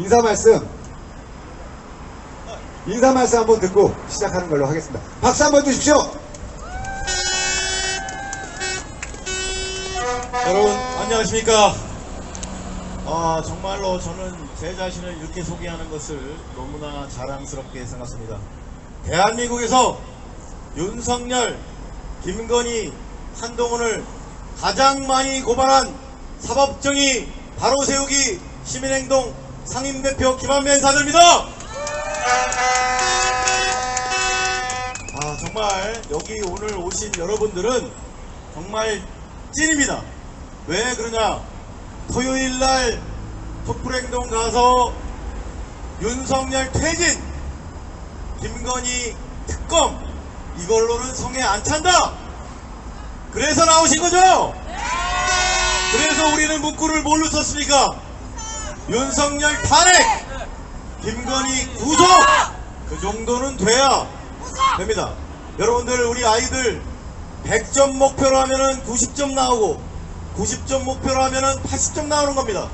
인사 말씀 한번 듣고 시작하는 걸로 하겠습니다. 박수 한번 주십시오. 여러분 안녕하십니까. 정말로 저는 제 자신을 이렇게 소개하는 것을 너무나 자랑스럽게 생각합니다. 대한민국에서 윤석열, 김건희, 한동훈을 가장 많이 고발한 사법정의 바로세우기 시민행동 상임대표 김한배 인사드립니다. 정말 여기 오늘 오신 여러분들은 정말 찐입니다. 왜 그러냐? 토요일날 촛불행동 가서 윤석열 퇴진, 김건희 특검 이걸로는 성에 안 찬다. 그래서 나오신 거죠? 그래서 우리는 문구를 뭘로 썼습니까? 윤석열 탄핵, 김건희 구속. 그 정도는 돼야 됩니다. 여러분들, 우리 아이들 100점 목표로 하면은 90점 나오고 90점 목표로 하면은 80점 나오는 겁니다.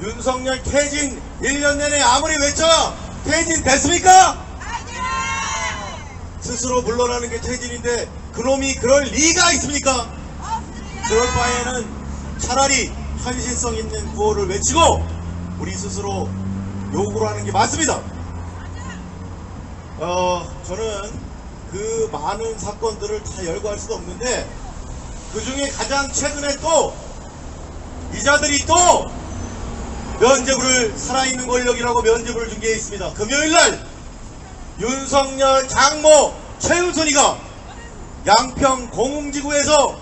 윤석열 퇴진 1년 내내 아무리 외쳐야 퇴진 됐습니까? 스스로 물러나는 게 퇴진인데 그놈이 그럴 리가 있습니까? 그럴 바에는 차라리 현실성 있는 구호를 외치고 우리 스스로 요구를 하는 게 맞습니다. 저는 그 많은 사건들을 다 열거할 수도 없는데 그 중에 가장 최근에 또 이자들이 또 면죄부를 살아있는 권력이라고 면죄부를 준 게 있습니다. 금요일날 윤석열 장모 최은순이가 양평 공흥지구에서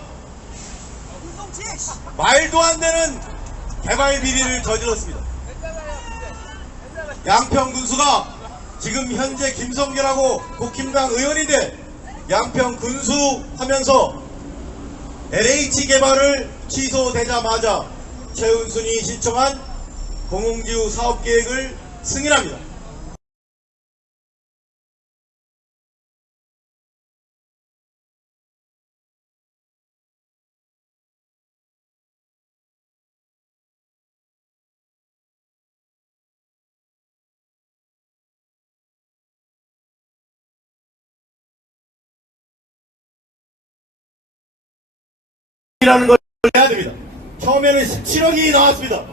말도 안 되는 개발 비리를 저질렀습니다. 양평 군수가 지금 현재 김성결하고 국힘당 의원인데 양평 군수하면서 LH 개발을 취소되자마자 최은순이 신청한 공흥지구 사업계획을 승인합니다. 라는 걸 해야 됩니다. 처음에는 17억이 나왔습니다.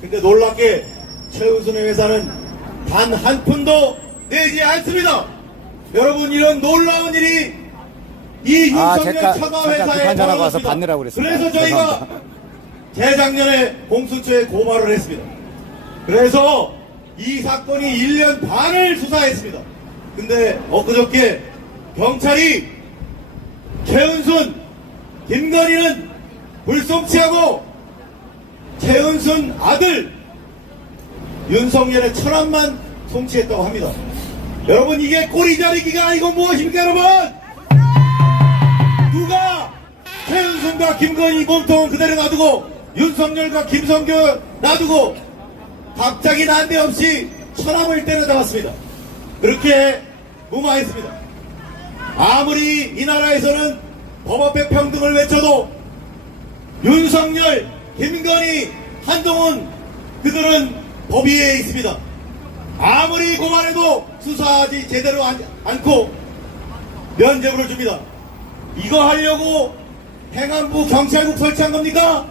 근데 놀랍게 최은순의 회사는 단 한 푼도 내지 않습니다. 여러분, 이런 놀라운 일이 이 윤석열 처가 회사에 벌어졌습니다. 그래서 저희가 재작년에 공수처에 고발을 했습니다. 그래서 이 사건이 1년 반을 수사했습니다. 근데 엊그저께 경찰이 최은순, 김건희는 불송치하고 최은순 아들 윤석열의 천안만 송치했다고 합니다. 여러분, 이게 꼬리 자르기가 아니고 무엇입니까? 여러분, 누가 최은순과 김건희 몸통은 그대로 놔두고 윤석열과 김성규 놔두고 갑자기 난데없이 천안을 때려잡았습니다. 그렇게 무마했습니다. 아무리 이 나라에서는 법 앞에 평등을 외쳐도 윤석열, 김건희, 한동훈 그들은 법 위에 있습니다. 아무리 고발해도 수사하지 제대로 않고 면죄부를 줍니다. 이거 하려고 행안부 경찰국 설치한 겁니까?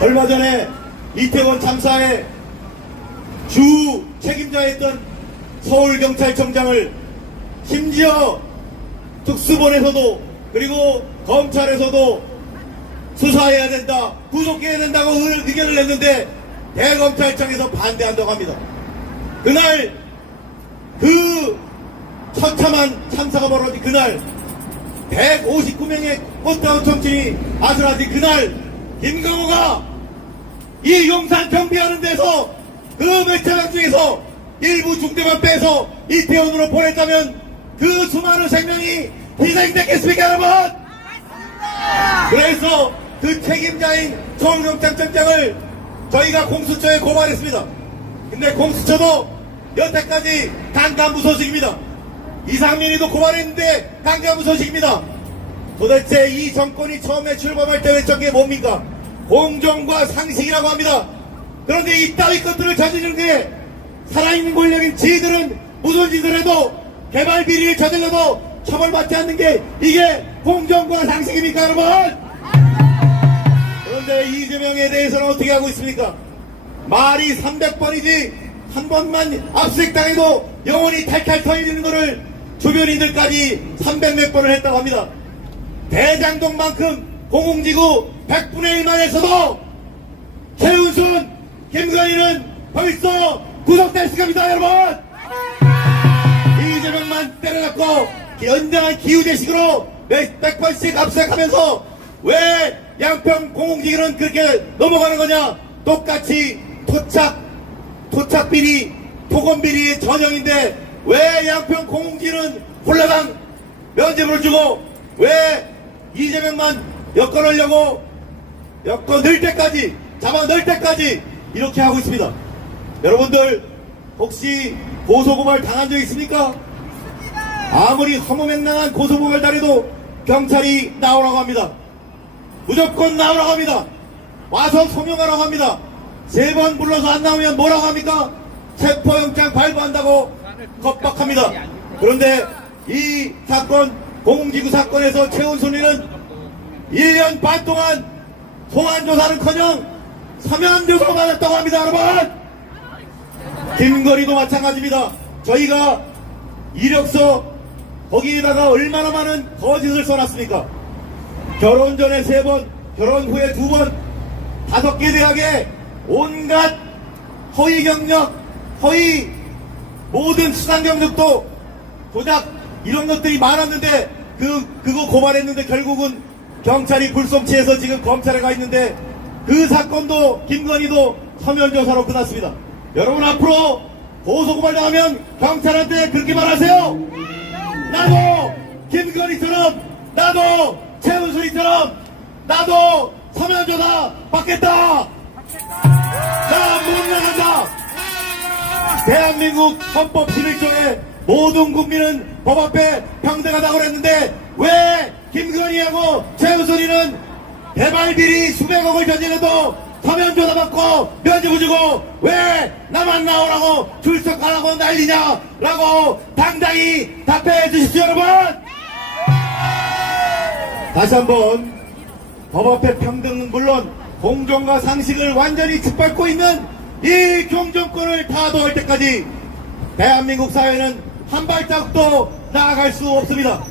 얼마 전에 이태원 참사의 주 책임자였던 서울경찰청장을 심지어 특수본에서도 그리고 검찰에서도 수사해야 된다, 구속해야 된다고 의견을 냈는데 대검찰청에서 반대한다고 합니다. 그날 그 처참한 참사가 벌어진 그날 159명의 꽃다운 정치인이 아슬아슬 그날 김경호가 이 용산 경비하는 데서 그 몇 차량 중에서 일부 중대만 빼서 이태원으로 보냈다면 그 수많은 생명이 희생됐겠습니까, 여러분? 그래서 그 책임자인 서울경찰청장을 저희가 공수처에 고발했습니다. 근데 공수처도 여태까지 강간무소식입니다. 이상민이도 고발했는데 강간무소식입니다. 도대체 이 정권이 처음에 출범할 때 외쳤던 게 뭡니까? 공정과 상식이라고 합니다. 그런데 이따위 것들을 저지르는 게 살아있는 권력인 지들은 무슨 짓을 해도 개발 비리를 저질러도 처벌받지 않는 게 이게 공정과 상식입니까, 여러분? 그런데 이재명에 대해서는 어떻게 하고 있습니까? 말이 300번이지 한 번만 압수수색당해도 영원히 탈탈 털리는 거를 주변인들까지 300몇 번을 했다고 합니다. 대장동만큼 공공지구 100분의 1만 했어도 최은순, 김건희는 벌써 구속됐을 겁니다, 여러분! 이재명만 때려잡고 연장한 기우제식으로 몇 번씩 압수수색하면서 왜 양평 공공지구는 그렇게 넘어가는 거냐? 똑같이 토착비리, 토건비리의 전형인데 왜 양평 공공지구는 홀라당 면제부를 주고 왜 이재명만 여권 하려고 여권 넣을 때까지 잡아 넣을 때까지 이렇게 하고 있습니다. 여러분들 혹시 고소고발 당한 적 있습니까? 아무리 허무맹랑한 고소고발 당해도 경찰이 나오라고 합니다. 무조건 나오라고 합니다. 와서 소명하라고 합니다. 3번 불러서 안 나오면 뭐라고 합니까? 체포영장 발부한다고 겁박합니다. 그런데 이 사건, 공공지구 사건에서 최은순이는 1년 반 동안 소환조사는커녕 서면조사 받았다고 합니다, 여러분! 김건희도 마찬가지입니다. 저희가 이력서 거기에다가 얼마나 많은 거짓을 써놨습니까? 결혼 전에 3번, 결혼 후에 2번, 5개 대학에 온갖 허위 경력, 허위 모든 수상 경력도 조작 이런 것들이 많았는데 그거 고발했는데 결국은 경찰이 불송치해서 지금 검찰에 가 있는데 그 사건도 김건희도 서면조사로 끝났습니다. 여러분 앞으로 고소고발당하면 경찰한테 그렇게 말하세요. 나도 김건희처럼 나도 최은순이처럼 나도 서면조사 받겠다. 나 못 나간다. 대한민국 헌법 11조에 모든 국민은 법 앞에 평등하다고 그랬는데 왜 김건희하고 최은순이는 개발비리 수백억을 저질러도 서면조사 받고 면제부 주고 왜 나만 나오라고 출석하라고 난리냐라고 당당히 답해 주십시오, 여러분. 다시 한번 법 앞에 평등은 물론 공정과 상식을 완전히 짓밟고 있는 이 경정권을 타도할 때까지 대한민국 사회는 한 발짝도 나아갈 수 없습니다.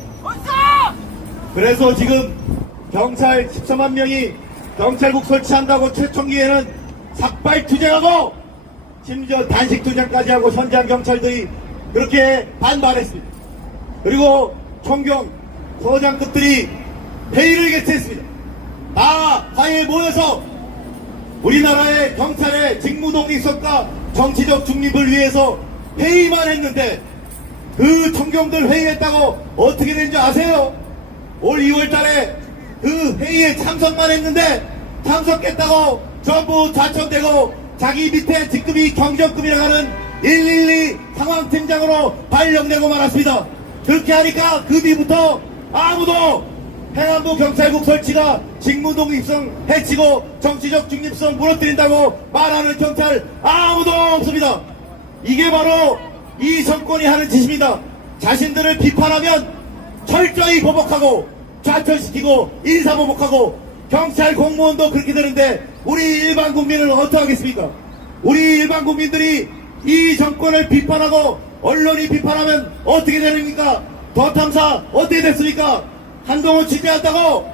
그래서 지금 경찰 14만 명이 경찰국 설치한다고 최총기에는 삭발투쟁하고 심지어 단식투쟁까지 하고 현장 경찰들이 그렇게 반발했습니다. 그리고 총경 서장급들이 회의를 개최했습니다. 다 화해에 모여서 우리나라의 경찰의 직무독립성과 정치적 중립을 위해서 회의만 했는데 그 총경들 회의했다고 어떻게 된 줄 아세요? 올 2월 달에 그 회의에 참석만 했는데 참석했다고 전부 좌천되고 자기 밑에 직급이 경정급이라 하는 112 상황팀장으로 발령되고 말았습니다. 그렇게 하니까 그 뒤부터 아무도 행안부 경찰국 설치가 직무독립성 해치고 정치적 중립성 무너뜨린다고 말하는 경찰 아무도 없습니다. 이게 바로 이 정권이 하는 짓입니다. 자신들을 비판하면 철저히 보복하고 좌천시키고 인사보복하고 경찰 공무원도 그렇게 되는데 우리 일반 국민은 어떻게 하겠습니까? 우리 일반 국민들이 이 정권을 비판하고 언론이 비판하면 어떻게 되십니까? 더 탐사 어떻게 됐습니까? 한동훈 취재한다고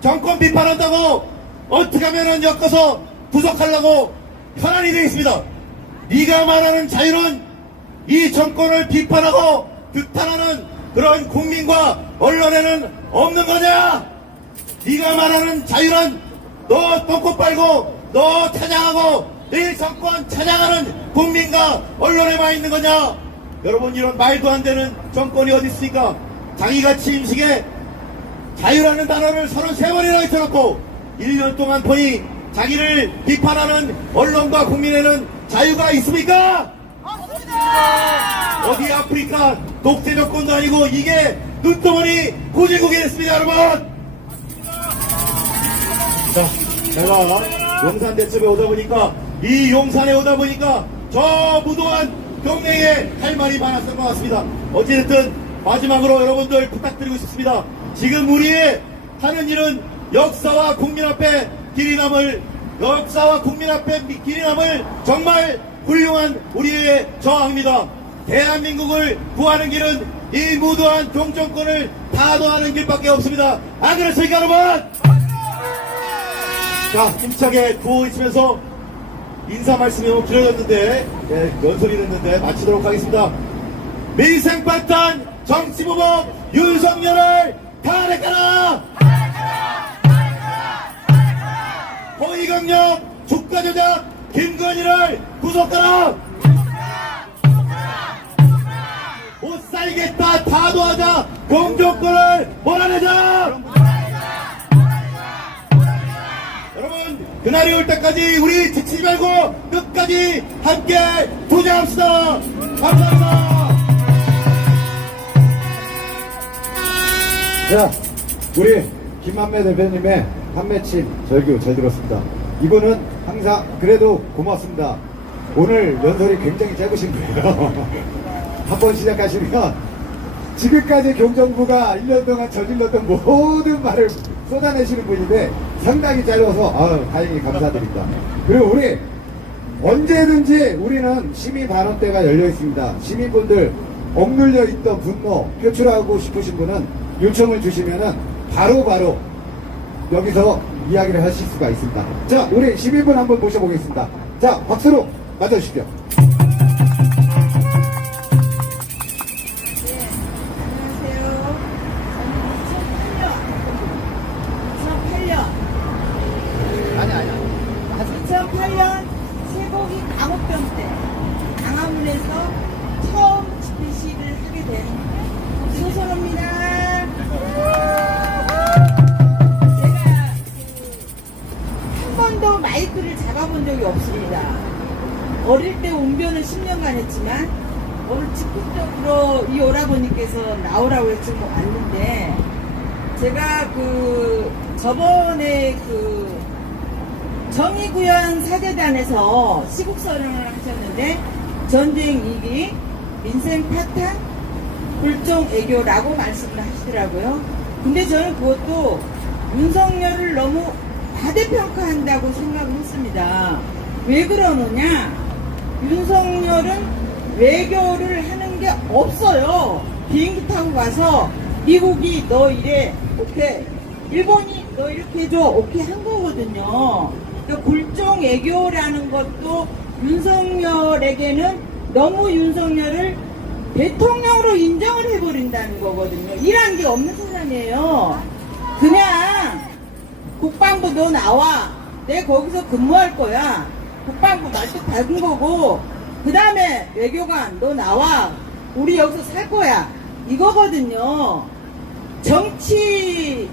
정권 비판한다고 어떻게 하면은 엮어서 구속하려고 현안이 되겠습니다. 네가 말하는 자유는 이 정권을 비판하고 규탄하는 그런 국민과 언론에는 없는 거냐? 네가 말하는 자유는 너 똥꼬 빨고 너 찬양하고 이 정권 찬양하는 국민과 언론에만 있는 거냐? 여러분 이런 말도 안 되는 정권이 어디 있습니까? 자기가 취임식에 자유라는 단어를 33번이나 잊혀놓고 1년 동안 보니 자기를 비판하는 언론과 국민에는 자유가 있습니까? 없습니다. 어디 아프리카 독재 정권도 아니고 이게 눈덩어리 고제국이 됐습니다, 여러분. 자, 제가 용산 대첩에 오다 보니까 이 용산에 오다 보니까 저 무도한 경내에 할 말이 많았던 것 같습니다. 어찌됐든 마지막으로 여러분들 부탁드리고 싶습니다. 지금 우리의 하는 일은 역사와 국민 앞에 길이 남을 정말 훌륭한 우리의 저항입니다. 대한민국을 구하는 길은 이 무도한 종정권을 타도하는 길밖에 없습니다. 안 그렇습니까, 여러분? 자, 힘차게 구호 외치면서 인사 말씀이 너무 길어졌는데, 연설이 됐는데 마치도록 하겠습니다. 민생발탄 정치보복 윤석열을 탄핵하라! 허위강령 주가조작 김건희를 구속하라! 못 살겠다 타도하자 공정권을 몰아내자! 여러분 그날이 올 때까지 우리 지치지 말고 끝까지 함께 도전합시다. 감사합니다. 자, 우리 김만매 대표님의 판매침 절규 잘 들었습니다. 이분은 항상 그래도 고맙습니다. 오늘 연설이 굉장히 짧으신 거예요. 한번 시작하시면 지금까지 경정부가 1년 동안 저질렀던 모든 말을 쏟아내시는 분인데 상당히 짧아서 다행히 감사드립니다. 그리고 우리 언제든지 우리는 시민 발언대가 열려 있습니다. 시민분들 억눌려 있던 분노 표출하고 싶으신 분은 요청을 주시면은 바로 여기서 이야기를 하실 수가 있습니다. 자, 우리 시민분 한번 모셔보겠습니다. 자, 박수로 맞아주십시오. 쇠고기 강호병 때 강화문에서 처음 집회 시위를 하게 된 소선호입니다. 제가 한 번도 마이크를 잡아본 적이 없습니다. 어릴 때 웅변을 10년간 했지만 오늘 직접적으로 이 오라버니께서 나오라고 해서 왔는데 제가 저번에 정의구현 사재단에서 시국선언을 하셨는데 전쟁 위기, 민생 파탄, 불종 애교라고 말씀을 하시더라고요. 근데 저는 그것도 윤석열을 너무 과대평가한다고 생각을 했습니다. 왜 그러느냐? 윤석열은 외교를 하는 게 없어요. 비행기 타고 가서 미국이 너 이래, 오케이. 일본이 너 이렇게 해줘, 오케이 한 거거든요. 굴종 애교라는 것도 윤석열에게는 너무 윤석열을 대통령으로 인정을 해버린다는 거거든요. 일한 게 없는 사람이에요. 그냥 국방부 너 나와. 내 거기서 근무할 거야. 국방부 말뚝 박은 거고 그 다음에 외교관 너 나와. 우리 여기서 살 거야. 이거거든요. 정치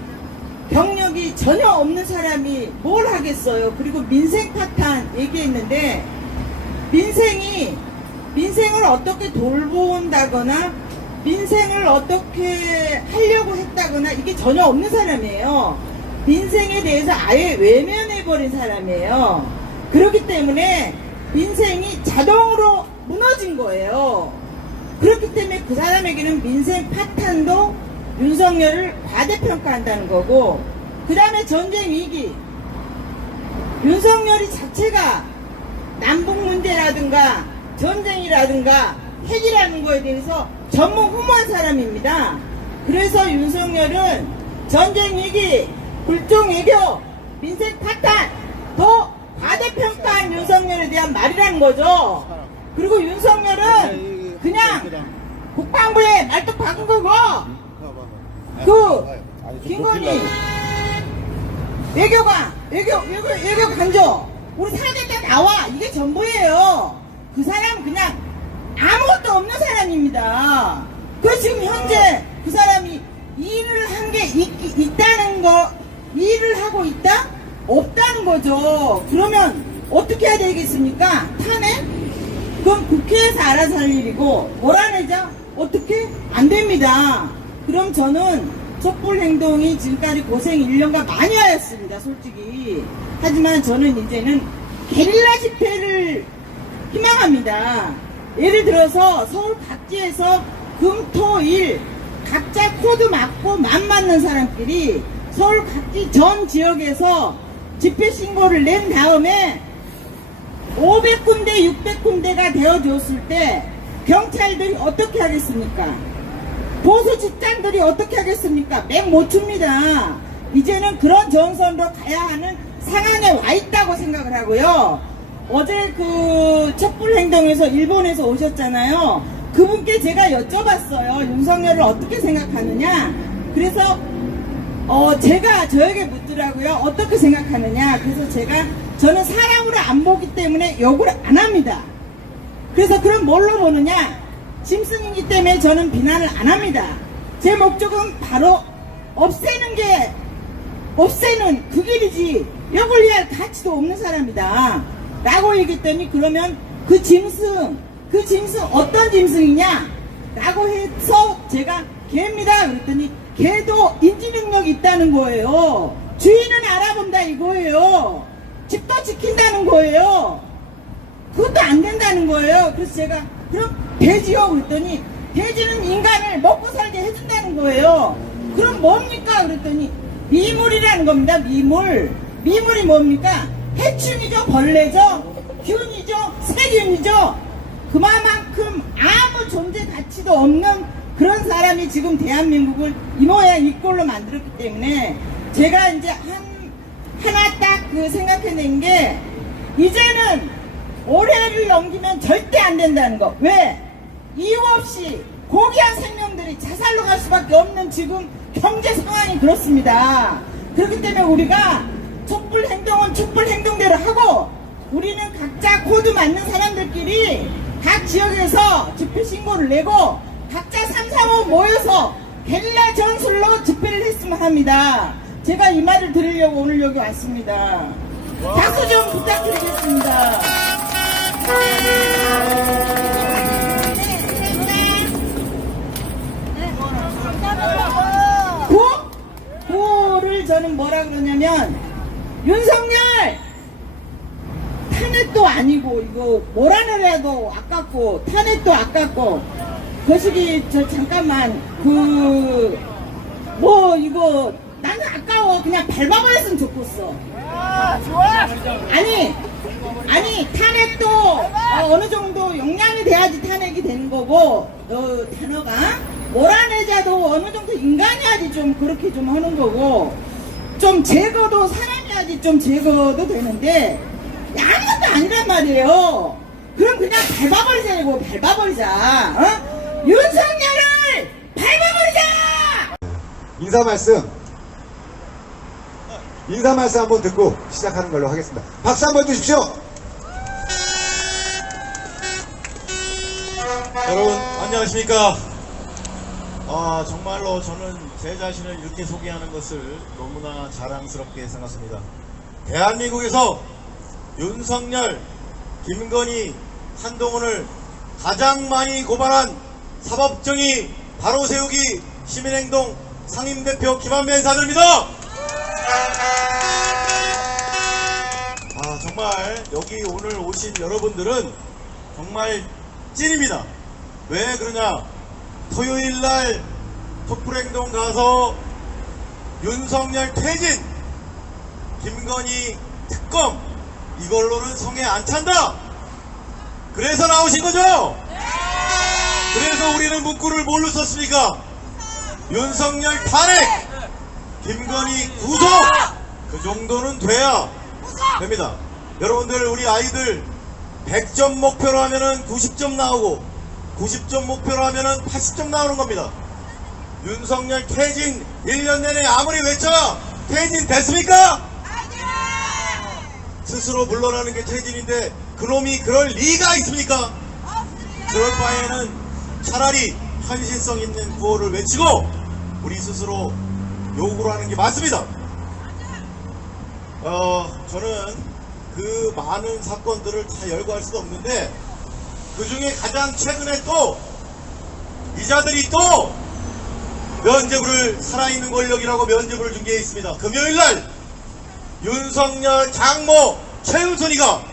경력이 전혀 없는 사람이 뭘 하겠어요. 그리고 민생 파탄 얘기했는데 민생을 어떻게 돌본다거나 민생을 어떻게 하려고 했다거나 이게 전혀 없는 사람이에요. 민생에 대해서 아예 외면해버린 사람이에요. 그렇기 때문에 민생이 자동으로 무너진 거예요. 그렇기 때문에 그 사람에게는 민생 파탄도 윤석열을 과대평가한다는 거고 그 다음에 전쟁 위기 윤석열이 자체가 남북 문제라든가 전쟁이라든가 핵이라는 거에 대해서 전무 후무한 사람입니다. 그래서 윤석열은 전쟁 위기, 불종 애교, 민생 파탄 더 과대평가한 윤석열에 대한 말이라는 거죠. 그리고 윤석열은 그냥 국방부에 말뚝 박은 거고 김건희 외교관 외교 간조 우리 사대때 나와 이게 전부예요. 그 사람 그냥 아무것도 없는 사람입니다. 그 지금 현재 그 사람이 일을 한 게 있다는 거 일을 하고 있다? 없다는 거죠. 그러면 어떻게 해야 되겠습니까? 탄핵? 그건 국회에서 알아서 할 일이고 몰아내자? 어떻게? 안 됩니다. 그럼 저는 촛불 행동이 지금까지 고생 1년간 많이 하였습니다. 솔직히. 하지만 저는 이제는 게릴라 집회를 희망합니다. 예를 들어서 서울 각지에서 금, 토, 일 각자 코드 맞고 맘 맞는 사람끼리 서울 각지 전 지역에서 집회 신고를 낸 다음에 500군데, 600군데가 되어줬을 때 경찰들이 어떻게 하겠습니까? 보수 집단들이 어떻게 하겠습니까? 맹 못 춥니다. 이제는 그런 전선으로 가야 하는 상황에 와 있다고 생각을 하고요. 어제 그 촛불행동에서 일본에서 오셨잖아요. 그분께 제가 여쭤봤어요. 윤석열을 어떻게 생각하느냐. 그래서 제가 저에게 묻더라고요. 어떻게 생각하느냐. 그래서 저는 사람으로 안 보기 때문에 욕을 안 합니다. 그래서 그럼 뭘로 보느냐. 짐승이기 때문에 저는 비난을 안 합니다. 제 목적은 바로 없애는 그 길이지 욕을 위할 가치도 없는 사람이다 라고 얘기했더니 그러면 그 짐승 어떤 짐승이냐 라고 해서 제가 개입니다 그랬더니 개도 인지능력이 있다는 거예요. 주인은 알아본다 이거예요. 집도 지킨다는 거예요. 그것도 안 된다는 거예요. 그래서 제가 그럼 돼지요 그랬더니 돼지는 인간을 먹고 살게 해준다는 거예요. 그럼 뭡니까 그랬더니 미물이라는 겁니다. 미물이 뭡니까? 해충이죠, 벌레죠, 균이죠, 세균이죠. 그만큼 아무 존재 가치도 없는 그런 사람이 지금 대한민국을 이 모양 이 꼴로 만들었기 때문에 제가 이제 하나 딱 그 생각해낸 게 이제는 올해를 넘기면 절대 안 된다는 거. 왜? 이유 없이 고귀한 생명들이 자살로 갈 수밖에 없는 지금 경제 상황이 그렇습니다. 그렇기 때문에 우리가 촛불 행동은 촛불 행동대로 하고 우리는 각자 코드 맞는 사람들끼리 각 지역에서 집회 신고를 내고 각자 3, 4, 5 모여서 게릴라 전술로 집회를 했으면 합니다. 제가 이 말을 드리려고 오늘 여기 왔습니다. 박수 좀 부탁드리겠습니다. 구호를 저는 뭐라 그러냐면 윤석열 탄핵도 아니고 이거 뭐라는 해도 아깝고 탄핵도 아깝고 거시기 저 잠깐만 이거 나는 아까워 그냥 밟아버렸으면 좋겠어. 아니 탄핵도 어느 정도 용량이 돼야지 탄핵이 되는 거고 단어가 몰아내자도 어느 정도 인간이야지 좀 그렇게 좀 하는 거고 좀 제거도 사람이야지 좀 제거도 되는데 아무것도 아니란 말이에요. 그럼 그냥 밟아버리자. 윤석열을 밟아버리자. 인사 말씀 한번 듣고 시작하는 걸로 하겠습니다. 박수 한번 주십시오. 여러분 안녕하십니까. 정말로 저는 제 자신을 이렇게 소개하는 것을 너무나 자랑스럽게 생각합니다. 대한민국에서 윤석열, 김건희, 한동훈을 가장 많이 고발한 사법정의 바로 세우기 시민행동 상임대표 김한배 인사드립니다. 정말 여기 오늘 오신 여러분들은 정말 찐입니다. 왜 그러냐? 토요일날 촛불행동 가서 윤석열 퇴진, 김건희 특검 이걸로는 성에 안 찬다. 그래서 나오신 거죠? 그래서 우리는 문구를 뭘로 썼습니까? 윤석열 탄핵, 김건희 구속. 그 정도는 돼야 됩니다. 여러분들 우리 아이들 100점 목표로 하면은 90점 나오고 90점 목표로 하면은 80점 나오는 겁니다. 윤석열 퇴진 1년 내내 아무리 외쳐야 퇴진 됐습니까? 스스로 물러나는 게 퇴진인데 그놈이 그럴 리가 있습니까? 그럴 바에는 차라리 현실성 있는 구호를 외치고 우리 스스로 요구를 하는 게 맞습니다. 저는 그 많은 사건들을 다 열거할 수도 없는데 그 중에 가장 최근에 또 이자들이 또 면죄부를 살아있는 권력이라고 면죄부를 준 게 있습니다. 금요일날 윤석열 장모 최은순이가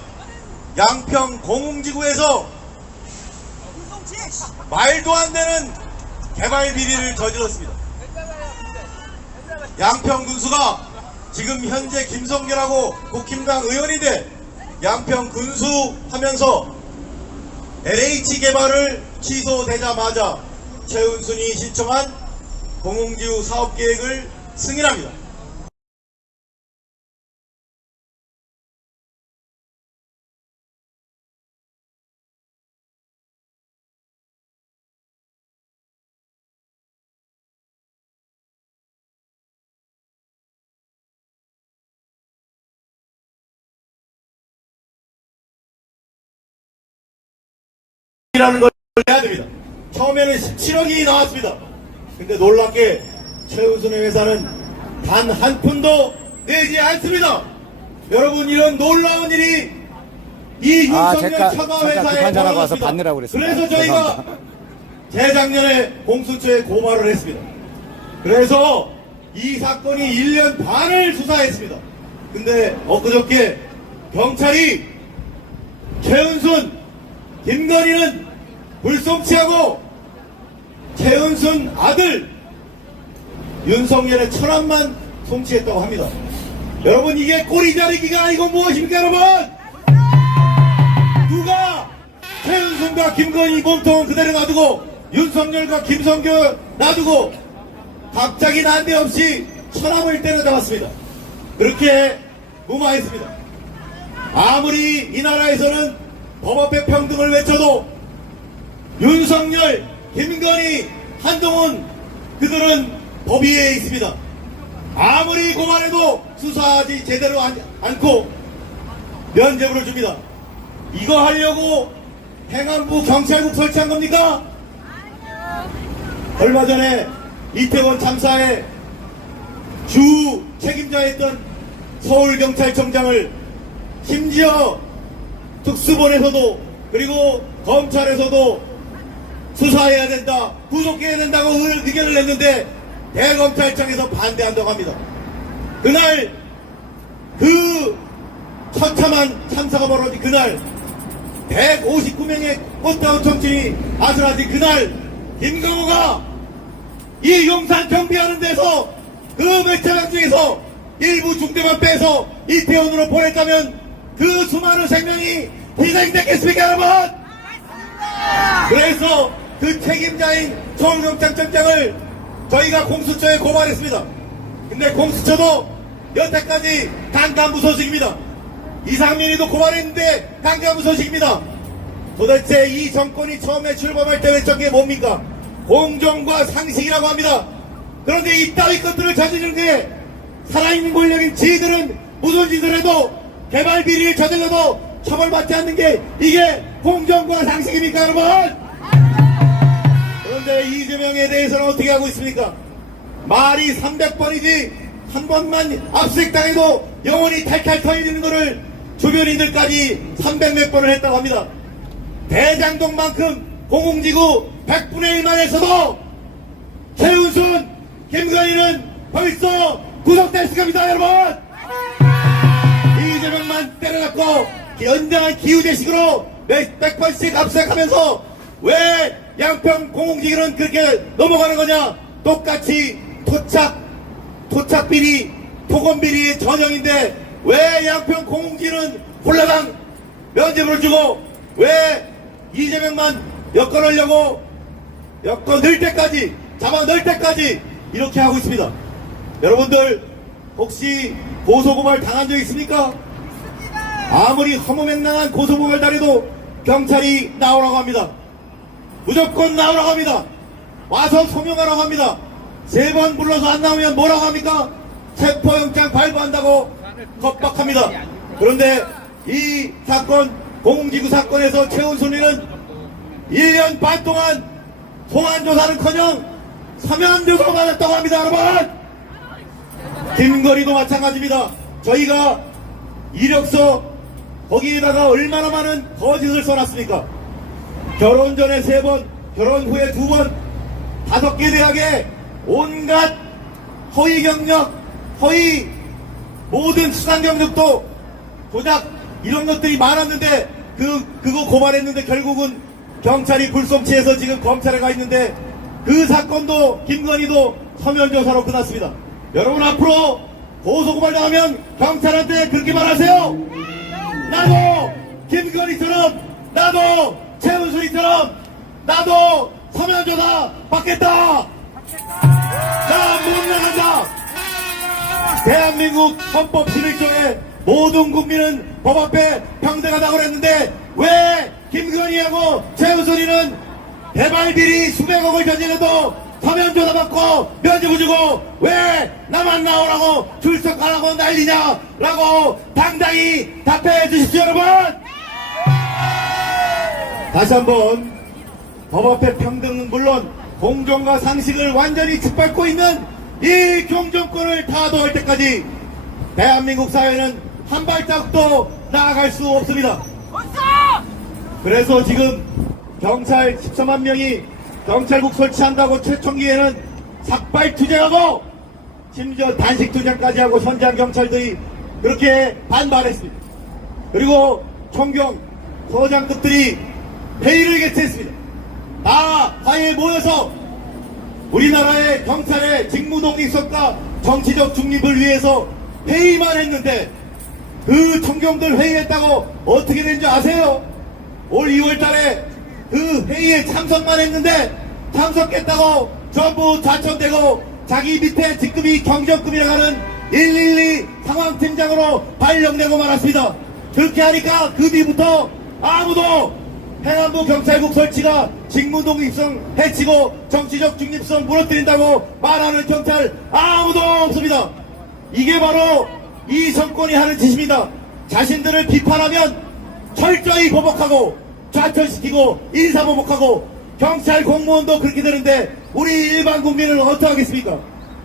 양평 공흥지구에서 말도 안 되는 개발 비리를 저질렀습니다. 양평 군수가 지금 현재 김성계라고 국힘당 의원인데 양평 군수 하면서 LH 개발을 취소되자마자 최은순이 신청한 공흥지구 사업계획을 승인합니다. 이라는 걸 해야 됩니다. 처음에는 17억이 나왔습니다. 근데 놀랍게 최우순의 회사는 단 한 푼도 내지 않습니다. 여러분, 이런 놀라운 일이 이 윤석열 차가 회사에 벌어졌습니다. 그래서 저희가 재작년에 공수처에 고발을 했습니다. 그래서 이 사건이 1년 반을 수사했습니다. 근데 엊그저께 경찰이 최은순, 김건희는 불송치하고 최은순 아들 윤석열의 천안만 송치했다고 합니다. 여러분, 이게 꼬리 자르기가 아니고 무엇입니까, 여러분? 누가 최은순과 김건희 몸통은 그대로 놔두고 윤석열과 김성교 놔두고 갑자기 난데없이 천안을 때려잡았습니다. 그렇게 무마했습니다. 아무리 이 나라에서는 법 앞에 평등을 외쳐도 윤석열, 김건희, 한동훈 그들은 법 위에 있습니다. 아무리 고발해도 수사하지 제대로 않고 면죄부를 줍니다. 이거 하려고 행안부 경찰국 설치한 겁니까? 얼마 전에 이태원 참사의 주 책임자였던 서울경찰청장을 심지어 특수본에서도 그리고 검찰에서도 수사해야 된다, 구속해야 된다고 의견을 냈는데 대검찰청에서 반대한다고 합니다. 그날 그 처참한 참사가 벌어진 그날 159명의 꽃다운 정치인이 아슬아슬 그날 김강호가 이 용산 경비하는 데서 그 몇 차량 중에서 일부 중대만 빼서 이태원으로 보냈다면 그 수많은 생명이 희생됐겠습니까, 여러분? 그래서 그 책임자인 서울경찰청장을 저희가 공수처에 고발했습니다. 근데 공수처도 여태까지 강간무소식입니다. 이상민이도 고발했는데 강간무소식입니다. 도대체 이 정권이 처음에 출범할 때 외쳤던 게 뭡니까? 공정과 상식이라고 합니다. 그런데 이따위 것들을 저지르는 게 살아있는 권력인 지들은 무슨 짓을 해도 개발 비리를 저질러도 처벌받지 않는 게 이게 공정과 상식입니까, 여러분? 그런데 이재명에 대해서는 어떻게 하고 있습니까? 말이 300번이지 한 번만 압수당해도 영원히 탈탈 털리는 거를 주변인들까지 300몇 번을 했다고 합니다. 대장동만큼 공공지구 100분의 1만 했어도 최은순, 김건희는 벌써 구속됐을 겁니다, 여러분! 이재명만 때려잡고 연장한 기우제식으로 몇 번씩 압수하면서 왜 양평 공공지구는 그렇게 넘어가는 거냐? 똑같이 토착비리, 토건비리의 전형인데 왜 양평 공공지구는 홀라당 면죄부를 주고 왜 이재명만 여권 하려고 여권 넣을 때까지 잡아 넣을 때까지 이렇게 하고 있습니다. 여러분들 혹시 고소고발 당한 적 있습니까? 아무리 허무맹랑한 고소고발 당해도 경찰이 나오라고 합니다. 무조건 나오라고 합니다. 와서 소명하라고 합니다. 3번 불러서 안 나오면 뭐라고 합니까? 체포영장 발부한다고 겁박합니다. 그런데 이 사건, 공공지구 사건에서 최은순이는 1년 반 동안 소환조사는커녕 서면조사를 받았다고 합니다, 여러분! 김건희도 마찬가지입니다. 저희가 이력서 거기에다가 얼마나 많은 거짓을 써놨습니까? 결혼 전에 3번, 결혼 후에 2번, 5개 대학에 온갖 허위 경력, 허위 모든 수상 경력도 조작 이런 것들이 많았는데 그거 고발했는데 결국은 경찰이 불송치해서 지금 검찰에 가 있는데 그 사건도 김건희도 서면 조사로 끝났습니다. 여러분 앞으로 고소고발 당하면 경찰한테 그렇게 말하세요. 나도 김건희처럼, 나도 최은순이처럼, 나도 서면 조사 받겠다. 나 못 나간다. 대한민국 헌법 11조에 모든 국민은 법 앞에 평등하다고 그랬는데 왜 김건희하고 최은순이는 대발비리 수백억을 저질러도 서면조사 받고 면접을 주고 왜 나만 나오라고 출석하라고 난리냐라고 당당히 답해 주십시오. 여러분, 다시 한번 법 앞에 평등은 물론 공정과 상식을 완전히 짓밟고 있는 이 경정권을 타도할 때까지 대한민국 사회는 한 발짝도 나아갈 수 없습니다. 그래서 지금 경찰 14만 명이 경찰국 설치한다고 최총기에는 삭발 투쟁하고 심지어 단식 투쟁까지 하고 현장 경찰들이 그렇게 반발했습니다. 그리고 총경 서장급들이 회의를 개최했습니다. 다 화해에 모여서 우리나라의 경찰의 직무 독립성과 정치적 중립을 위해서 회의만 했는데 그 총경들 회의했다고 어떻게 된 줄 아세요? 올 2월 달에 그 회의에 참석만 했는데 참석했다고 전부 좌천되고 자기 밑에 직급이 경정급이라 하는 112 상황팀장으로 발령되고 말았습니다. 그렇게 하니까 그 뒤부터 아무도 행안부 경찰국 설치가 직무독립성 해치고 정치적 중립성 무너뜨린다고 말하는 경찰 아무도 없습니다. 이게 바로 이 정권이 하는 짓입니다. 자신들을 비판하면 철저히 보복하고 좌천시키고 인사보복하고 경찰 공무원도 그렇게 되는데 우리 일반 국민은 어떻게 하겠습니까?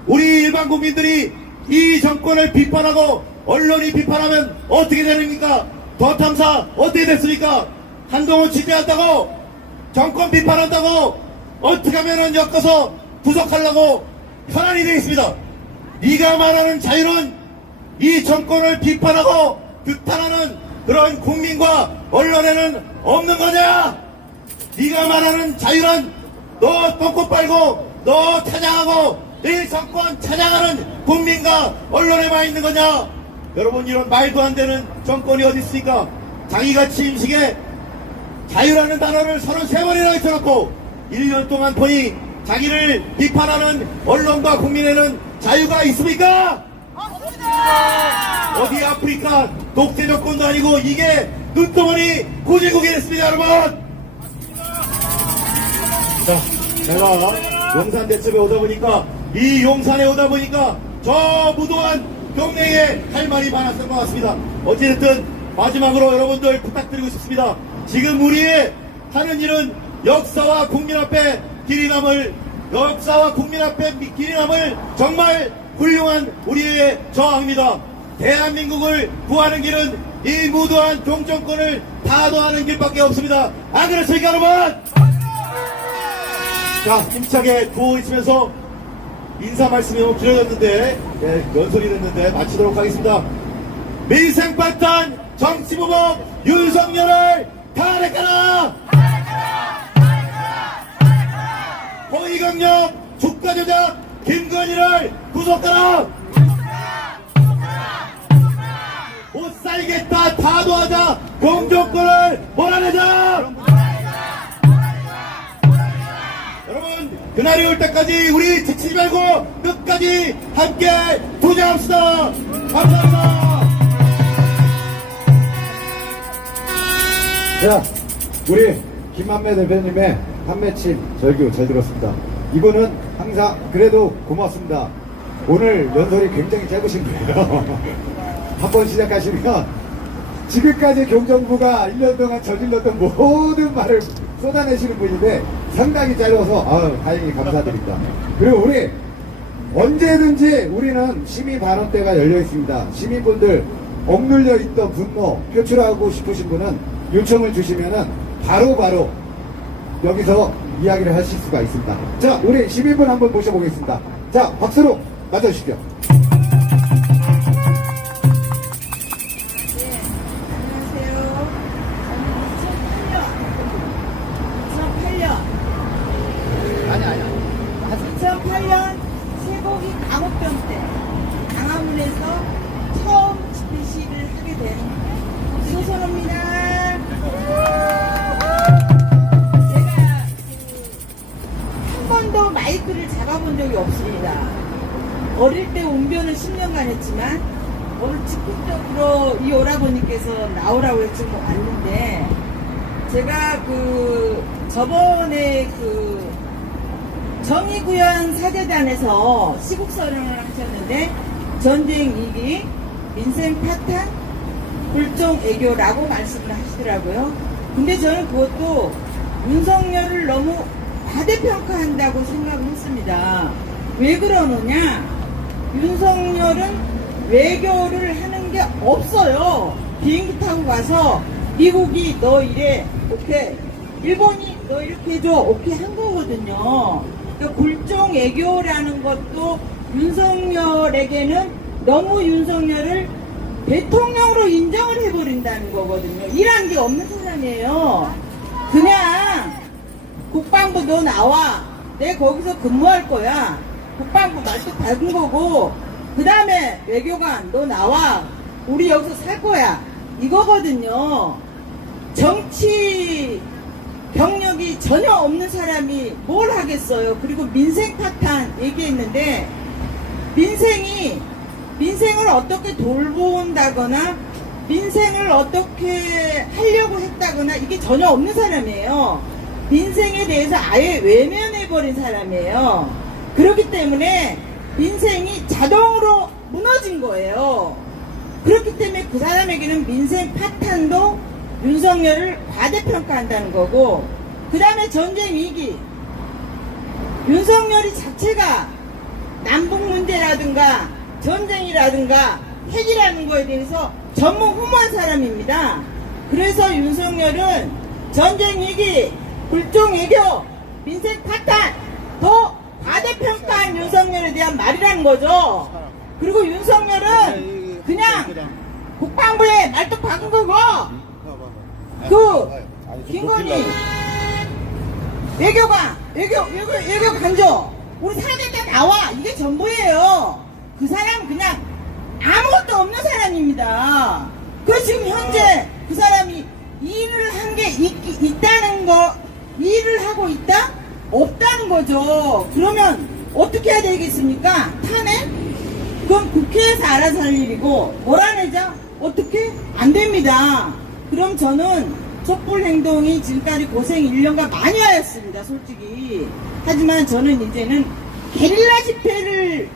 우리 일반 국민들이 이 정권을 비판하고 언론이 비판하면 어떻게 되십니까? 더 탐사 어떻게 됐습니까? 한동훈 취재한다고 정권 비판한다고 어떻게 하면은 엮어서 구속하려고 편안히 되겠습니다. 네가 말하는 자유는 이 정권을 비판하고 규탄하는 그런 국민과 언론에는 없는 거냐? 네가 말하는 자유는 너 똥꼬 빨고 너 찬양하고 이 정권 찬양하는 국민과 언론에만 있는 거냐? 여러분, 이런 말도 안 되는 정권이 어디 있습니까? 자기가 취임식에 자유라는 단어를 33번이나 해쳐놓고 1년 동안 보니 자기를 비판하는 언론과 국민에는 자유가 있습니까? 어디 아프리카 독재 정권도 아니고 이게 눈덩어리 고제국이 됐습니다. 여러분, 자, 제가 용산 대첩에 오다 보니까 이 용산에 오다 보니까 저 무도한 경례에 할 말이 많았을 것 같습니다. 어찌됐든 마지막으로 여러분들 부탁드리고 싶습니다. 지금 우리의 하는 일은 역사와 국민 앞에 길이 남을 정말 훌륭한 우리의 저항입니다. 대한민국을 구하는 길은 이 무도한 종정권을 타도하는 길밖에 없습니다. 안 그렇습니까, 여러분? 자, 힘차게 구호 있으면서 인사 말씀이 너무 길어졌는데, 연설이 됐는데 마치도록 하겠습니다. 민생발탄 정치보복 윤석열을 탄핵하라! 허위강력 주가조작 김건희를 구속하라! 못 살겠다 타도하자 공정권을 몰아내자! 여러분, 그날이 올 때까지 우리 지치지 말고 끝까지 함께 도전합시다. 감사합니다. 자, 우리 김만매 대표님의 판매침 절규 잘 들었습니다. 이분은 항상 그래도 고맙습니다. 오늘 연설이 굉장히 짧으신 거예요. 한번 시작하시면 지금까지 경정부가 1년 동안 저질렀던 모든 말을 쏟아내시는 분인데 상당히 짧아서 다행히 감사드립니다. 그리고 우리 언제든지 우리는 시민 발언대가 열려 있습니다. 시민분들 억눌려 있던 분노 표출하고 싶으신 분은 요청을 주시면은 바로 여기서 이야기를 하실 수가 있습니다. 자, 우리 시민분 한번 모셔보겠습니다. 자, 박수로 맞아주십시오. 안녕하세요. 저는 나온 적이 없습니다. 어릴 때 웅변을 10년간 했지만 오늘 직접적으로 이 오라버니께서 나오라고 해서 왔는데, 제가 저번에 정의구현 사재단에서 시국선언을 하셨는데, 전쟁 위기, 민생 파탄, 불종 애교라고 말씀을 하시더라고요. 근데 저는 그것도 윤석열을 너무 과대평가한다고 생각을 했습니다. 왜 그러느냐? 윤석열은 외교를 하는 게 없어요. 비행기 타고 가서 미국이 너 이래, 오케이. 일본이 너 이렇게 해줘, 오케이 한 거거든요. 그러니까 굴종 애교라는 것도 윤석열에게는 너무 윤석열을 대통령으로 인정을 해버린다는 거거든요. 일한 게 없는 사람이에요. 그냥 국방부 너 나와. 내 거기서 근무할 거야. 국방부 말도 밟은 거고, 그 다음에 외교관 너 나와. 우리 여기서 살 거야. 이거거든요. 정치 경력이 전혀 없는 사람이 뭘 하겠어요. 그리고 민생 파탄 얘기했는데, 민생을 어떻게 돌본다거나 민생을 어떻게 하려고 했다거나 이게 전혀 없는 사람이에요. 민생에 대해서 아예 외면해버린 사람이에요. 그렇기 때문에 민생이 자동으로 무너진 거예요. 그렇기 때문에 그 사람에게는 민생 파탄도 윤석열을 과대평가한다는 거고, 그 다음에 전쟁 위기, 윤석열이 자체가 남북 문제라든가 전쟁이라든가 핵이라는 거에 대해서 전무후무한 사람입니다. 그래서 윤석열은 전쟁 위기, 불종 애교, 민생 파탄 더 과대평가한 윤석열에 대한 말이라는 거죠. 그리고 윤석열은 그냥 국방부에 말뚝 박은 거고, 김건희 외교관, 외교 간조, 우리 사대대 나와. 이게 전부예요. 그 사람 그냥 아무것도 없는 사람입니다. 그 지금 현재 그 사람이 일을 한 게 있다는 거, 일을 하고 있다? 없다는 거죠. 그러면 어떻게 해야 되겠습니까? 탄핵? 그건 국회에서 알아서 할 일이고, 몰아내자? 어떻게? 안 됩니다. 그럼 저는 촛불 행동이 지금까지 고생 1년간 많이 하였습니다, 솔직히. 하지만 저는 이제는 게릴라 집회를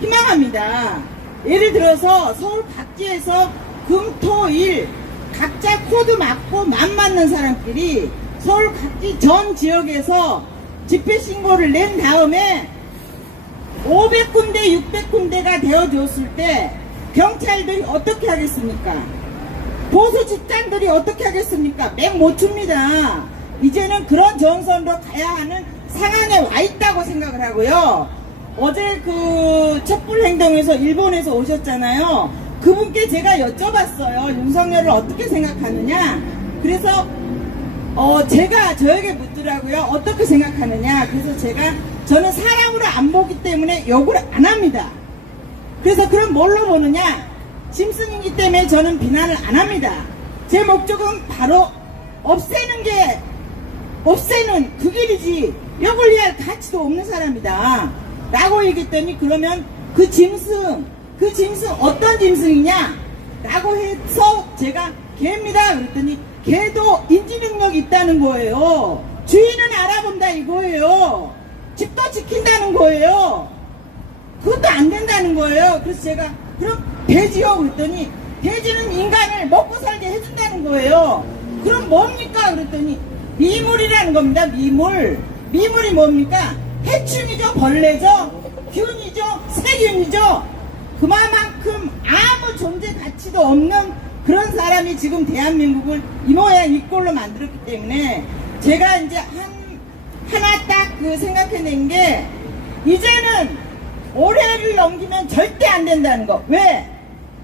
희망합니다. 예를 들어서 서울 각지에서 금, 토, 일 각자 코드 맞고 맘 맞는 사람끼리 서울 각지 전 지역에서 집회 신고를 낸 다음에 500군데, 600군데가 되어줬을 때 경찰들이 어떻게 하겠습니까? 보수 집단들이 어떻게 하겠습니까? 맹 못 춥니다. 이제는 그런 정선으로 가야 하는 상황에 와 있다고 생각을 하고요. 어제 촛불 행동에서 일본에서 오셨잖아요. 그분께 제가 여쭤봤어요. 윤석열을 어떻게 생각하느냐. 그래서 제가 저에게 묻더라고요. 어떻게 생각하느냐. 그래서 저는 사람으로 안 보기 때문에 욕을 안 합니다. 그래서 그럼 뭘로 보느냐. 짐승이기 때문에 저는 비난을 안 합니다. 제 목적은 바로 없애는 그 길이지 욕을 위할 가치도 없는 사람이다 라고 얘기했더니, 그러면 그 짐승 어떤 짐승이냐 라고 해서 제가 개입니다 그랬더니, 개도 인지능력이 있다는 거예요. 주인은 알아본다 이거예요. 집도 지킨다는 거예요. 그것도 안 된다는 거예요. 그래서 제가 그럼 돼지요 그랬더니, 돼지는 인간을 먹고 살게 해준다는 거예요. 그럼 뭡니까 그랬더니, 미물이라는 겁니다. 미물이 뭡니까? 해충이죠, 벌레죠, 균이죠, 세균이죠. 그만큼 아무 존재 가치도 없는 그런 사람이 지금 대한민국을 이 모양 이 꼴로 만들었기 때문에, 제가 이제 하나 딱 생각해낸 게, 이제는 올해를 넘기면 절대 안 된다는 거. 왜?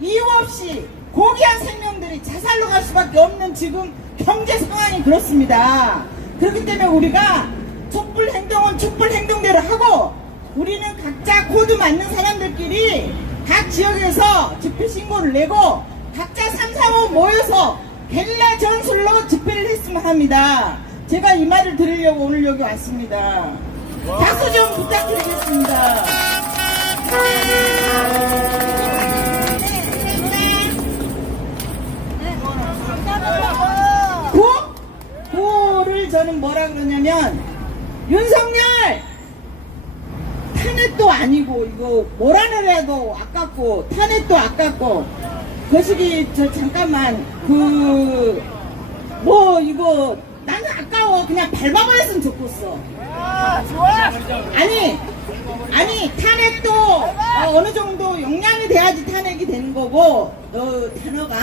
이유 없이 고귀한 생명들이 자살로 갈 수밖에 없는 지금 경제 상황이 그렇습니다. 그렇기 때문에 우리가 촛불 행동은 촛불 행동대로 하고, 우리는 각자 코드 맞는 사람들끼리 각 지역에서 집회 신고를 내고 각자 3, 4, 5 모여서 게릴라 전술로 집회를 했으면 합니다. 제가 이 말을 들으려고 오늘 여기 왔습니다. 박수 좀 부탁드리겠습니다. 고를 저는 뭐라 그러냐면, 윤석열! 탄핵도 아니고, 이거 몰아내려도 아깝고, 탄핵도 아깝고, 거시기, 잠깐만, 이거, 나는 아까워. 그냥 밟아버렸으면 좋겠어. 아니, 탄핵도 어느 정도 용량이 돼야지 탄핵이 되는 거고, 단어가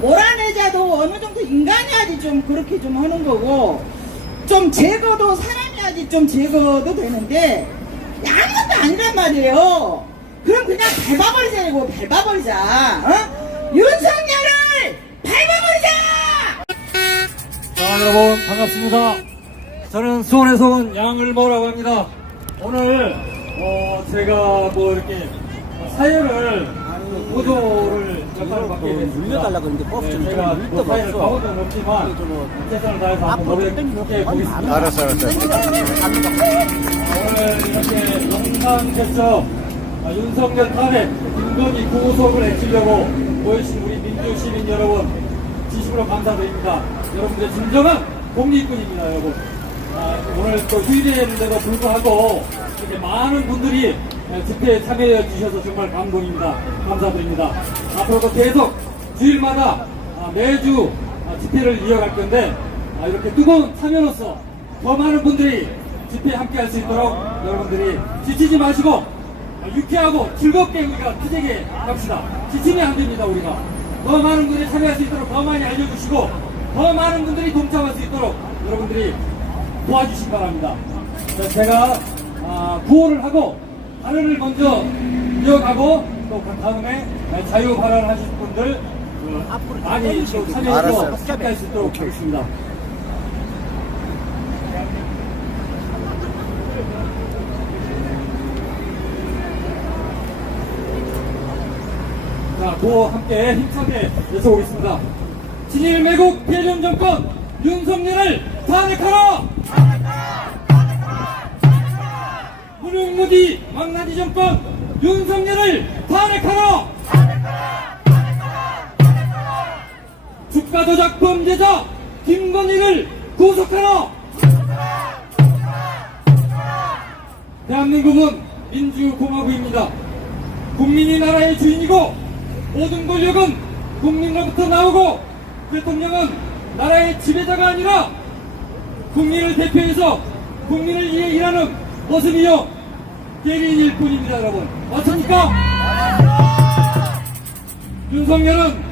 몰아내자도 어느 정도 인간이야지 좀 그렇게 좀 하는 거고, 좀 제거도 사람이야지 좀 제거도 되는데, 아무것도 아니란 말이에요. 그럼 그냥 밟아버리자. 어? 윤석열을 밟아버리자! 자, 여러분 반갑습니다. 저는 수원에서 온 양을모라고 합니다. 오늘 제가 이렇게 사회를 보조를 역할을 맡게 됐습니다. 물려달라고 그러는데 버스 좀 제가 밀 그 데가 사회를 없어. 가본 적은 없지만 최선을 다해서 한번 노력해 보겠습니다. 알았어. 오늘 이렇게 영상 개척 윤석열 탄핵 김건희 구속을 해치려고 모이신 우리 민주시민 여러분 진심으로 감사드립니다. 여러분들의 진정한 독립군입니다. 여러분 오늘 또 휴일인데도 불구하고 이렇게 많은 분들이 집회에 참여해 주셔서 정말 감동입니다. 감사드립니다. 앞으로도 계속 주일마다 매주 집회를 이어갈 건데 이렇게 뜨거운 참여로서 더 많은 분들이 집회에 함께 할 수 있도록 여러분들이 지치지 마시고 유쾌하고 즐겁게 우리가 크게 갑시다. 지치면 안 됩니다. 우리가 더 많은 분들이 참여할 수 있도록 더 많이 알려주시고 더 많은 분들이 동참할 수 있도록 여러분들이 도와주시기 바랍니다. 제가 구호를 하고 발언을 먼저 이어가고 또 그 다음에 자유 발언하실 분들 많이 또 참여해서 함께할 수 있도록 하겠습니다. 자, 구호 함께 힘차게 외쳐보겠습니다. 친일 매국 폐륜 정권 윤석열을 탄핵하라! 무능무디 망나니 정권 윤석열을 탄핵하라! 주가조작 범죄자 김건희를 구속하라! 대한민국은 민주공화국입니다. 국민이 나라의 주인이고 모든 권력은 국민으로부터 나오고 대통령은 나라의 지배자가 아니라 국민을 대표해서 국민을 위해 일하는 모습이요 대리인일 뿐입니다. 여러분 맞습니까? 윤석열은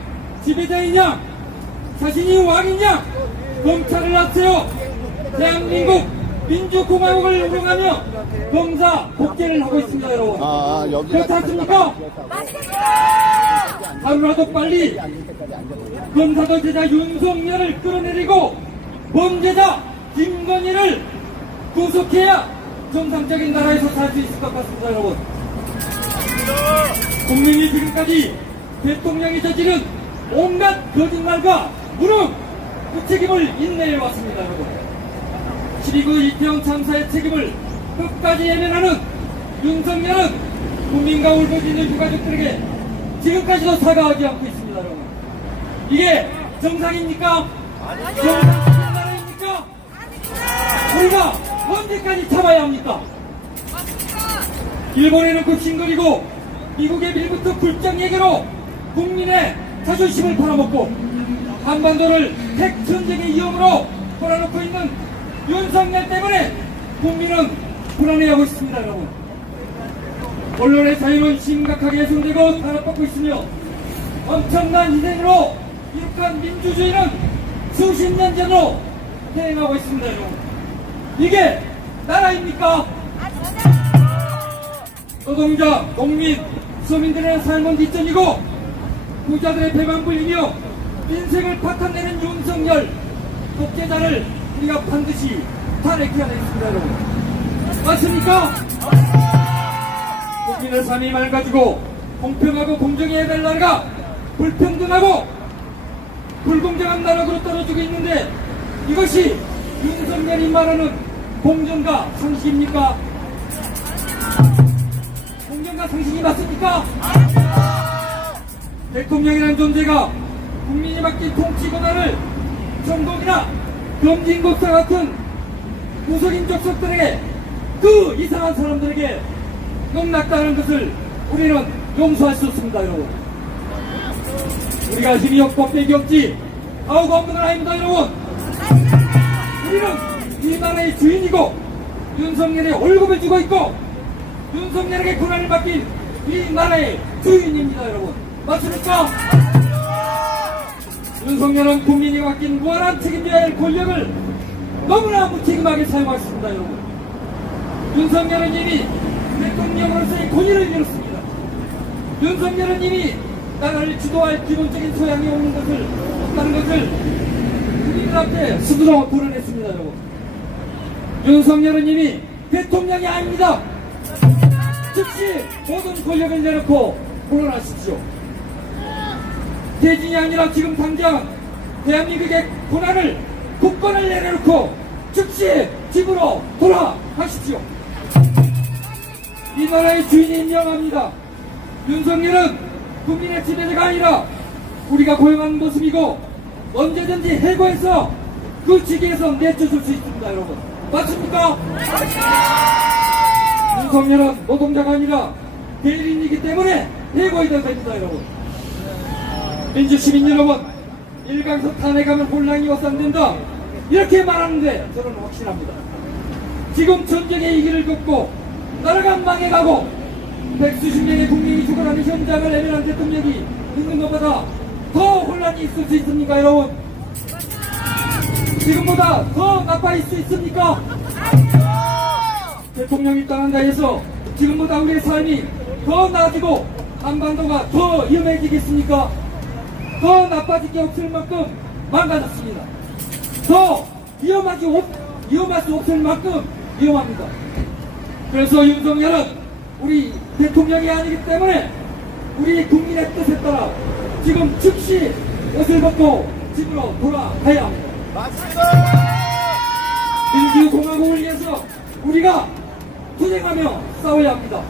지배자이냐 자신이 왕이냐 검찰을 앞세워 대한민국 민주공화국을 운영하며 검사 복제를 하고 있습니다. 여러분 그렇지 않습니까? 하루라도 빨리 검사도 제자 윤석열을 끌어내리고 범죄자 김건희를 구속해야 정상적인 나라에서 살 수 있을 것 같습니다. 여러분 국민이 지금까지 대통령이 저지른 온갖 거짓말과 무능 그 책임을 인내해 왔습니다. 여러분 12구 이태원 참사의 책임을 끝까지 외면하는 윤석열은 국민과 울부짖는 유가족들에게 지금까지도 사과하지 않고 있습니다. 여러분 이게 정상입니까? 정상적인 나라입니까? 우리가 언제까지 참아야 합니까? 일본에는 급신거리고 미국의 밀부터 굴장 얘기로 국민의 자존심을 팔아먹고 한반도를 핵 전쟁의 위험으로 몰아넣고 있는 윤석열 때문에 국민은 불안해하고 있습니다. 여러분 언론의 자유는 심각하게 훼손되고 탄압받고 있으며 엄청난 희생으로 이룩한 민주주의는 수십 년 전으로 대행하고 있습니다. 여러분 이게 나라입니까? 노동자, 농민, 서민들의 삶은 뒷전이고 부자들의 배만 불리며 인생을 파탄내는 윤석열 독재자를 우리가 반드시 탄핵해야 되겠습니다. 여러분 맞습니까? 국민의 삶이 맑아지고 공평하고 공정해야 될 나라가 불평등하고 불공정한 나라로 떨어지고 있는데 이것이 윤석열이 말하는 공정과 상식입니까? 공정과 상식이 맞습니까? 대통령이라는 존재가 국민이 맡긴 통치 권한을 정동이나 검진국사 같은 무속인 족속들에게 그 이상한 사람들에게 농락당하는 것을 우리는 용서할 수 없습니다, 여러분. 우리가 힘이 없고 빽이 없지 아우가 없는 건 아닙니다, 여러분. 우리는 이 나라의 주인이고 윤석열의 월급을 주고 있고 윤석열에게 권한을 맡긴 이 나라의 주인입니다, 여러분. 맞습니까? 윤석열은 국민이 맡긴 무한한 책임져야 할 권력을 너무나 무책임하게 사용하셨습니다, 여러분. 윤석열은 이미 대통령으로서의 권위를 잃었습니다. 윤석열은 이미 나라를 주도할 기본적인 소양이 없다는 것을 국민들 앞에 스스로 드러냈습니다, 여러분. 윤석열은 이미 대통령이 아닙니다. 즉시 모든 권력을 내놓고 물러나십시오. 대진이 아니라 지금 당장 대한민국의 권한을 국권을 내려놓고 즉시 집으로 돌아가십시오. 이 나라의 주인이 임명합니다. 윤석열은 국민의 지배자가 아니라 우리가 고용한 모습이고 언제든지 해고해서 그 직위에서 내쫓을 수 있습니다, 여러분. 맞습니까? 윤석열은 노동자가 아니라 대리인이기 때문에 해고해야 됩니다, 여러분. 민주시민 여러분, 일강서 탄핵하면 혼란이 확산된다 이렇게 말하는데 저는 확신합니다. 지금 전쟁의 위기를 겪고 나라가 망해가고 백수십 명의 국민이 죽어가는 현장을 내면한 대통령이 있는 것보다 더 혼란이 있을 수 있습니까, 여러분? 지금보다 더 나빠질 수 있습니까? 대통령이 떠난다 해서 지금보다 우리의 삶이 더 나아지고 한반도가 더 위험해지겠습니까? 더 나빠질 게 없을 만큼 망가졌습니다. 더 위험할 수 없을 만큼 위험합니다. 그래서 윤석열은 우리 대통령이 아니기 때문에 우리 국민의 뜻에 따라 지금 즉시 옷을 벗고 집으로 돌아가야 합니다. 민주공화국을 위해서 우리가 투쟁하며 싸워야 합니다.